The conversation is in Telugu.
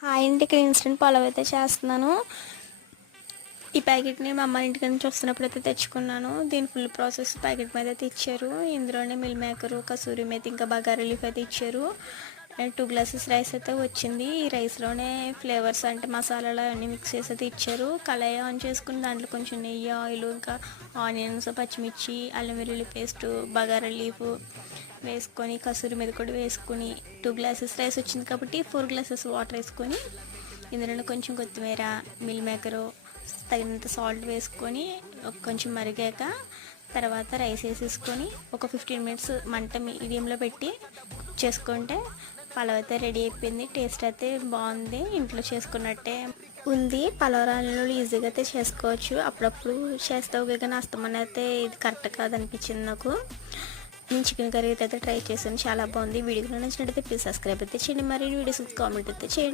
హాయ్ అండి, ఇక్కడ ఇన్స్టెంట్ పలావ్ అయితే చేస్తున్నాను. ఈ ప్యాకెట్ని మా అమ్మ ఇంటికి నుంచి వస్తున్నప్పుడు అయితే తెచ్చుకున్నాను. దీని ఫుల్ ప్రాసెస్ ప్యాకెట్ మీద అయితే ఇచ్చారు. ఇందులోనే మిల్ మేకరు, కసూరి మేతి, ఇంకా బగారా లీఫ్ అయితే ఇచ్చారు. అండ్ 2 గ్లాసెస్ రైస్ అయితే వచ్చింది. ఈ రైస్లోనే ఫ్లేవర్స్ అంటే మసాలాలు అన్నీ మిక్స్ చేసి అయితే ఇచ్చారు. కళాయి ఆన్ చేసుకుని దాంట్లో కొంచెం నెయ్యి, ఆయిల్, ఇంకా ఆనియన్స్, పచ్చిమిర్చి, అల్లం వెల్లుల్లి పేస్టు, బగారా లీఫ్ వేసుకొని, కసూరి మీద కూడా వేసుకొని, 2 గ్లాసెస్ రైస్ వచ్చింది కాబట్టి 4 గ్లాసెస్ వాటర్ వేసుకొని, ఇందులో కొంచెం కొత్తిమీర, మిల్ మేకరు, తగినంత సాల్ట్ వేసుకొని కొంచెం మరిగాక తర్వాత రైస్ వేసేసుకొని ఒక 15 మినిట్స్ మంట మీడియంలో పెట్టి కుక్ చేసుకుంటే పలావ్ అయితే రెడీ అయిపోయింది. టేస్ట్ అయితే బాగుంది, ఇంట్లో చేసుకున్నట్టే ఉంది. పలావ్ రాళ్ళు ఈజీగా అయితే చేసుకోవచ్చు. అప్పుడప్పుడు చేస్తావు కానీ అస్తమని అయితే ఇది కరెక్ట్ కాదనిపించింది నాకు. నేను చికెన్ కర్రీ అయితే ట్రై చేశాను, చాలా బాగుంది. వీడియో నచ్చినట్టయితే ప్లీజ్ సబ్స్క్రైబ్ అయితే చేయండి, మరి వీడియోస్ కామెంట్ అయితే చేయండి.